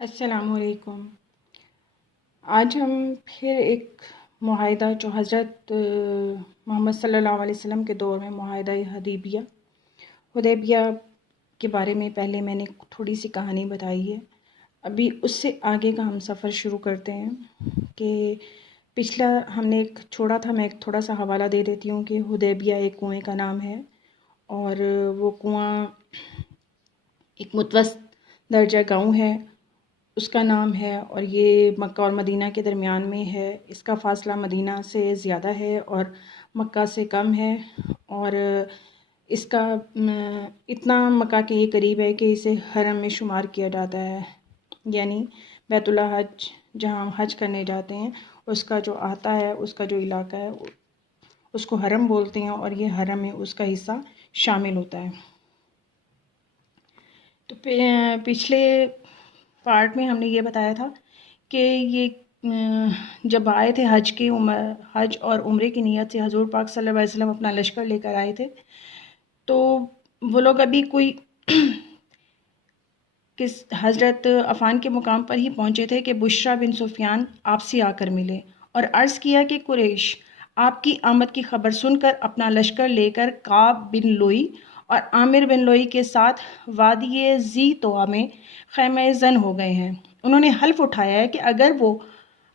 السلام علیکم۔ آج ہم پھر ایک معاہدہ جو حضرت محمد صلی اللہ علیہ وسلم کے دور میں معاہدہ حدیبیہ کے بارے میں پہلے میں نے تھوڑی سی کہانی بتائی ہے۔ ابھی اس سے آگے کا ہم سفر شروع کرتے ہیں کہ پچھلا ہم نے ایک چھوڑا تھا۔ میں ایک تھوڑا سا حوالہ دے دیتی ہوں کہ حدیبیہ ایک کنویں کا نام ہے، اور وہ کنواں ایک متوسط درجہ گاؤں ہے، اس کا نام ہے، اور یہ مکہ اور مدینہ کے درمیان میں ہے۔ اس کا فاصلہ مدینہ سے زیادہ ہے اور مکہ سے کم ہے، اور اس کا اتنا مکہ کے یہ قریب ہے کہ اسے حرم میں شمار کیا جاتا ہے، یعنی بیت اللہ حج جہاں ہم حج کرنے جاتے ہیں اس کا جو آتا ہے، اس کا جو علاقہ ہے اس کو حرم بولتے ہیں، اور یہ حرم میں اس کا حصہ شامل ہوتا ہے۔ تو پچھلے پارٹ میں ہم نے یہ بتایا تھا کہ یہ جب آئے تھے حج اور عمرے کی نیت سے حضور پاک صلی اللہ علیہ وسلم اپنا لشکر لے کر آئے تھے، تو وہ لوگ ابھی کوئی حضرت عفان کے مقام پر ہی پہنچے تھے کہ بشریٰ بن سفیان آپ سے آ کر ملے اور عرض کیا کہ قریش آپ کی آمد کی خبر سن کر اپنا لشکر لے کر کعب بن لوئی اور عامر بن لوئی کے ساتھ وادی ذی طویٰ میں خیمہ زن ہو گئے ہیں۔ انہوں نے حلف اٹھایا ہے کہ اگر وہ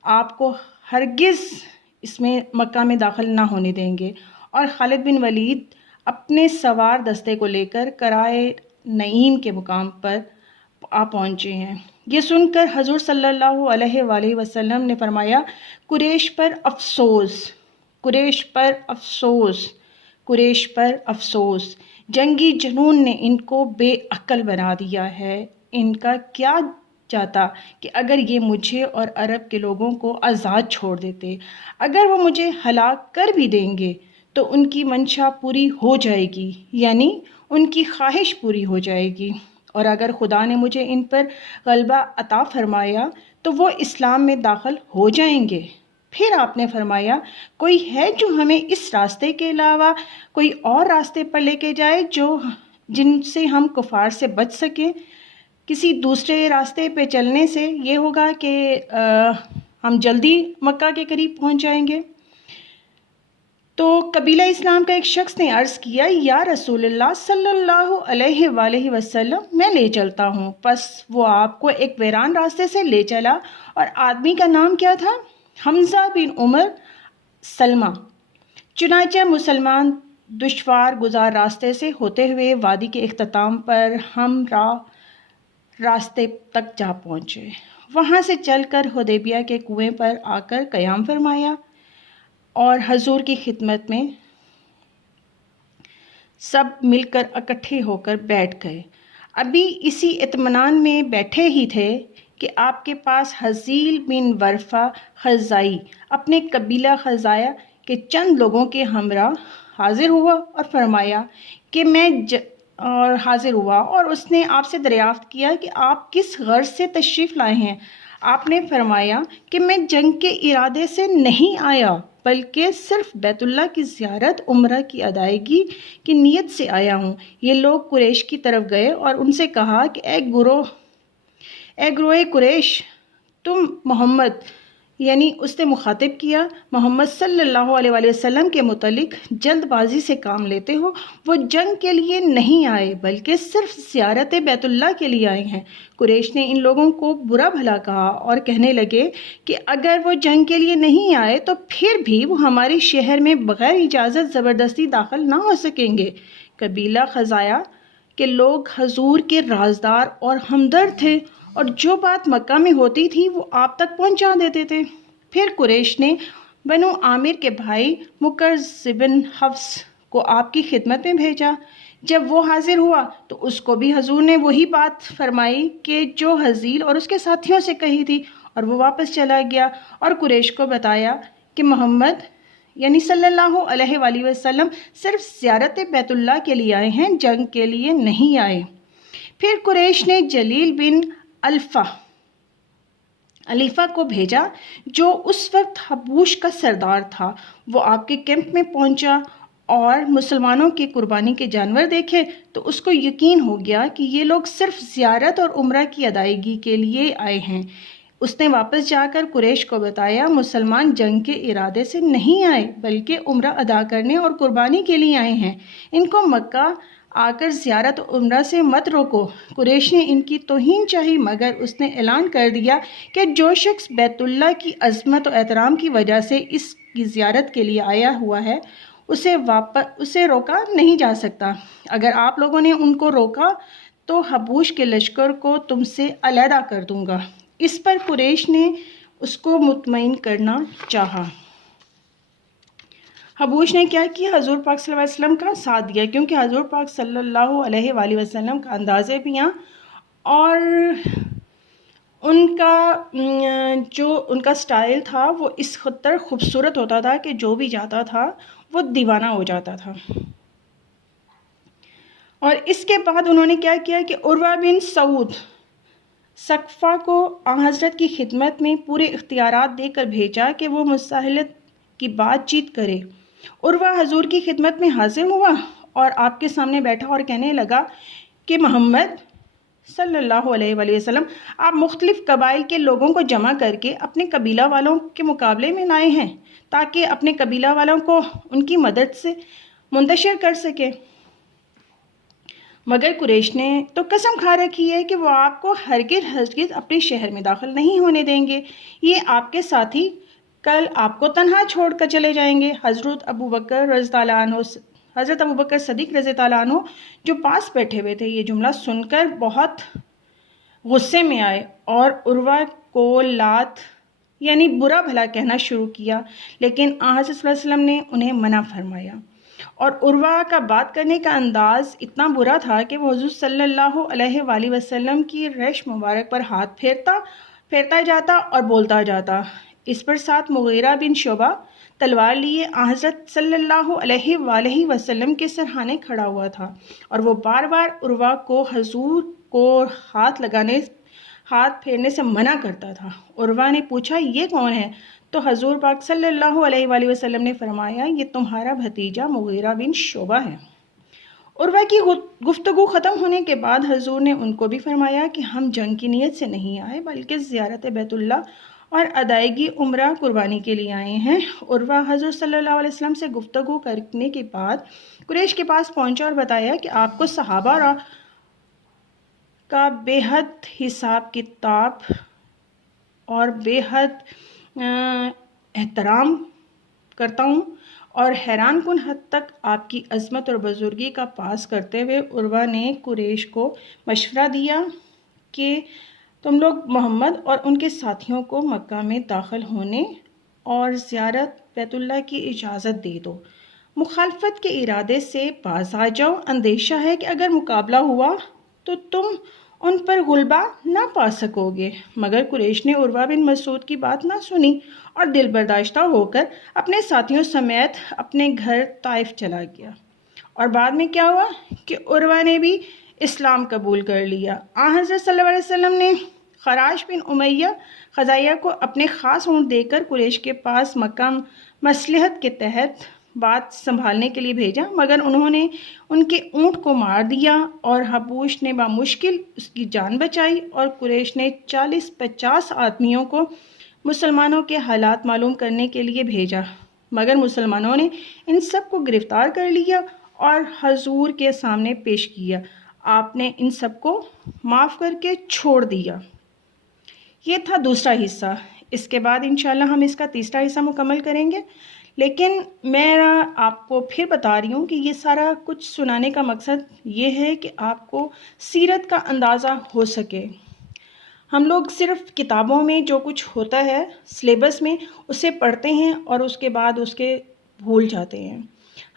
آپ کو ہرگز اس میں مکہ میں داخل نہ ہونے دیں گے، اور خالد بن ولید اپنے سوار دستے کو لے کر کرائے نعیم کے مقام پر آ پہنچے ہیں۔ یہ سن کر حضور صلی اللہ علیہ وآلہ وسلم نے فرمایا، قریش پر افسوس، قریش پر افسوس، قریش پر افسوس، جنگی جنون نے ان کو بے عقل بنا دیا ہے۔ ان کا کیا چاہتا کہ اگر یہ مجھے اور عرب کے لوگوں کو آزاد چھوڑ دیتے، اگر وہ مجھے ہلاک کر بھی دیں گے تو ان کی منشا پوری ہو جائے گی، یعنی ان کی خواہش پوری ہو جائے گی، اور اگر خدا نے مجھے ان پر غلبہ عطا فرمایا تو وہ اسلام میں داخل ہو جائیں گے۔ پھر آپ نے فرمایا، کوئی ہے جو ہمیں اس راستے کے علاوہ کوئی اور راستے پر لے کے جائے جن سے ہم کفار سے بچ سکیں؟ کسی دوسرے راستے پہ چلنے سے یہ ہوگا کہ ہم جلدی مکہ کے قریب پہنچ جائیں گے۔ تو قبیلہ اسلام کا ایک شخص نے عرض کیا، یا رسول اللہ صلی اللہ علیہ وآلہ وسلم، میں لے چلتا ہوں۔ پس وہ آپ کو ایک ویران راستے سے لے چلا، اور آدمی کا نام کیا تھا؟ حمزہ بن عمر سلمہ۔ چنانچہ مسلمان دشوار گزار راستے سے ہوتے ہوئے وادی کے اختتام پر ہم راہ راستے تک جا پہنچے۔ وہاں سے چل کر حدیبیہ کے کنویں پر آ کر قیام فرمایا اور حضور کی خدمت میں سب مل کر اکٹھے ہو کر بیٹھ گئے۔ ابھی اسی اطمینان میں بیٹھے ہی تھے کہ آپ کے پاس حذیل بن ورفہ خزاعی اپنے قبیلہ خزاعہ کے چند لوگوں کے ہمراہ حاضر ہوا اور اس نے آپ سے دریافت کیا کہ آپ کس غرض سے تشریف لائے ہیں۔ آپ نے فرمایا کہ میں جنگ کے ارادے سے نہیں آیا، بلکہ صرف بیت اللہ کی زیارت عمرہ کی ادائیگی کی نیت سے آیا ہوں۔ یہ لوگ قریش کی طرف گئے اور ان سے کہا کہ اے گروہ قریش، تم محمد، یعنی اس نے مخاطب کیا، محمد صلی اللہ علیہ وآلہ وسلم کے متعلق جلد بازی سے کام لیتے ہو۔ وہ جنگ کے لیے نہیں آئے بلکہ صرف زیارت بیت اللہ کے لیے آئے ہیں۔ قریش نے ان لوگوں کو برا بھلا کہا اور کہنے لگے کہ اگر وہ جنگ کے لیے نہیں آئے تو پھر بھی وہ ہمارے شہر میں بغیر اجازت زبردستی داخل نہ ہو سکیں گے۔ قبیلہ خزاعہ کے لوگ حضور کے رازدار اور ہمدرد تھے، اور جو بات مکہ میں ہوتی تھی وہ آپ تک پہنچا دیتے تھے۔ پھر قریش نے بنو عامر کے بھائی مکرز بن حفص کو آپ کی خدمت میں بھیجا۔ جب وہ حاضر ہوا تو اس کو بھی حضور نے وہی بات فرمائی کہ جو حذیل اور اس کے ساتھیوں سے کہی تھی، اور وہ واپس چلا گیا اور قریش کو بتایا کہ محمد یعنی صلی اللہ علیہ وآلہ وسلم صرف زیارت بیت اللہ کے لیے آئے ہیں، جنگ کے لیے نہیں آئے۔ پھر قریش نے جلیل بن علیفہ کو بھیجا جو اس وقت حبوش کا سردار تھا۔ وہ آپ کے کیمپ میں پہنچا اور مسلمانوں کی قربانی کے جانور دیکھے تو اس کو یقین ہو گیا کہ یہ لوگ صرف زیارت اور عمرہ کی ادائیگی کے لیے آئے ہیں۔ اس نے واپس جا کر قریش کو بتایا، مسلمان جنگ کے ارادے سے نہیں آئے بلکہ عمرہ ادا کرنے اور قربانی کے لیے آئے ہیں، ان کو مکہ آ کر زیارت و عمرہ سے مت روکو۔ قریش نے ان کی توہین چاہی، مگر اس نے اعلان کر دیا کہ جو شخص بیت اللہ کی عظمت و احترام کی وجہ سے اس کی زیارت کے لیے آیا ہوا ہے اسے روکا نہیں جا سکتا۔ اگر آپ لوگوں نے ان کو روکا تو حبوش کے لشکر کو تم سے علیحدہ کر دوں گا۔ اس پر قریش نے اس کو مطمئن کرنا چاہا۔ حبوش نے کیا کیا؟ حضور پاک صلی اللہ علیہ وسلم کا ساتھ دیا، کیونکہ حضور پاک صلی اللہ علیہ وآلہ وسلم کا اندازے بھی ہیں اور ان کا سٹائل تھا وہ اس خطر خوبصورت ہوتا تھا کہ جو بھی جاتا تھا وہ دیوانہ ہو جاتا تھا۔ اور اس کے بعد انہوں نے کیا کیا کہ عروہ بن سعود سقفہ کو حضرت کی خدمت میں پورے اختیارات دے کر بھیجا کہ وہ مصالحت کی بات چیت کرے۔ عروہ حضور کی خدمت میں حاضر ہوا اور آپ کے سامنے بیٹھا اور کہنے لگا کہ محمد صلی اللہ علیہ وآلہ وسلم، آپ مختلف قبائل کے لوگوں کو جمع کر کے اپنے قبیلہ والوں کے مقابلے میں لائے ہیں تاکہ اپنے قبیلہ والوں کو ان کی مدد سے منتشر کر سکے، مگر قریش نے تو قسم کھا رکھی ہے کہ وہ آپ کو ہرگز اپنے شہر میں داخل نہیں ہونے دیں گے، یہ آپ کے ساتھی کل آپ کو تنہا چھوڑ کر چلے جائیں گے۔ حضرت ابو بکر صدیق رضی اللہ عنہ جو پاس بیٹھے ہوئے تھے یہ جملہ سن کر بہت غصے میں آئے اور عروہ کو لات یعنی برا بھلا کہنا شروع کیا، لیکن حضرت صلی اللہ علیہ وسلم نے انہیں منع فرمایا۔ اور عروہ کا بات کرنے کا انداز اتنا برا تھا کہ وہ حضور صلی اللہ علیہ وآلہ وسلم کی ریش مبارک پر ہاتھ پھیرتا جاتا اور بولتا جاتا۔ اس پر ساتھ مغیرہ بن شعبہ تلوار لیے حضرت صلی اللہ علیہ وآلہ وسلم کے سرہانے کھڑا ہوا تھا اور وہ بار بار عروہ کو حضور کو ہاتھ پھیرنے سے منع کرتا تھا۔ عروہ نے پوچھا یہ کون ہے؟ تو حضور پاک صلی اللہ علیہ وآلہ وسلم نے فرمایا یہ تمہارا بھتیجا مغیرہ بن شعبہ ہے۔ عروہ کی گفتگو ختم ہونے کے بعد حضور نے ان کو بھی فرمایا کہ ہم جنگ کی نیت سے نہیں آئے بلکہ زیارت بیت اللہ اور ادائیگی عمرہ قربانی کے لیے آئے ہیں۔ عروہ حضرت صلی اللہ علیہ وسلم سے گفتگو کرنے کے بعد قریش کے پاس پہنچا اور بتایا کہ آپ کو صحابہ کا بے حد حساب کتاب اور بے حد احترام کرتا ہوں اور حیران کن حد تک آپ کی عظمت اور بزرگی کا پاس کرتے ہوئے عروہ نے قریش کو مشورہ دیا کہ تم لوگ محمد اور ان کے ساتھیوں کو مکہ میں داخل ہونے اور زیارت بیت اللہ کی اجازت دے دو، مخالفت کے ارادے سے باز آ جاؤ، اندیشہ ہے کہ اگر مقابلہ ہوا تو تم ان پر غلبہ نہ پا سکو گے۔ مگر قریش نے عروہ بن مسعود کی بات نہ سنی اور دل برداشتہ ہو کر اپنے ساتھیوں سمیت اپنے گھر طائف چلا گیا۔ اور بعد میں کیا ہوا کہ عروہ نے بھی اسلام قبول کر لیا۔ حضرت صلی اللہ علیہ وسلم نے خراش بن امیہ خزاعیہ کو اپنے خاص اونٹ دے کر قریش کے پاس مکہ مصلحت کے تحت بات سنبھالنے کے لیے بھیجا، مگر انہوں نے ان کے اونٹ کو مار دیا اور حبوش نے بمشکل اس کی جان بچائی اور قریش نے 40-50 آدمیوں کو مسلمانوں کے حالات معلوم کرنے کے لیے بھیجا، مگر مسلمانوں نے ان سب کو گرفتار کر لیا اور حضور کے سامنے پیش کیا۔ آپ نے ان سب کو معاف کر کے چھوڑ دیا۔ یہ تھا دوسرا حصہ۔ اس کے بعد انشاءاللہ ہم اس کا تیسرا حصہ مکمل کریں گے، لیکن میں آپ کو پھر بتا رہی ہوں کہ یہ سارا کچھ سنانے کا مقصد یہ ہے کہ آپ کو سیرت کا اندازہ ہو سکے۔ ہم لوگ صرف کتابوں میں جو کچھ ہوتا ہے سلیبس میں اسے پڑھتے ہیں اور اس کے بعد اس کے بھول جاتے ہیں،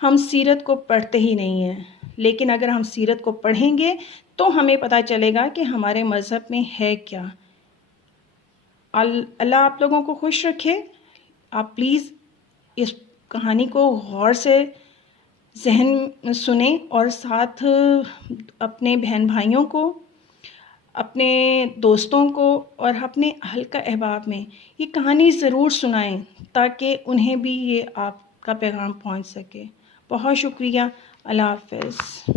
ہم سیرت کو پڑھتے ہی نہیں ہیں۔ لیکن اگر ہم سیرت کو پڑھیں گے تو ہمیں پتہ چلے گا کہ ہمارے مذہب میں ہے کیا۔ اللہ آپ لوگوں کو خوش رکھے۔ آپ پلیز اس کہانی کو غور سے ذہن سنیں اور ساتھ اپنے بہن بھائیوں کو، اپنے دوستوں کو اور اپنے اہل کا احباب میں یہ کہانی ضرور سنائیں تاکہ انہیں بھی یہ آپ کا پیغام پہنچ سکے۔ بہت شکریہ، اللہ حافظ۔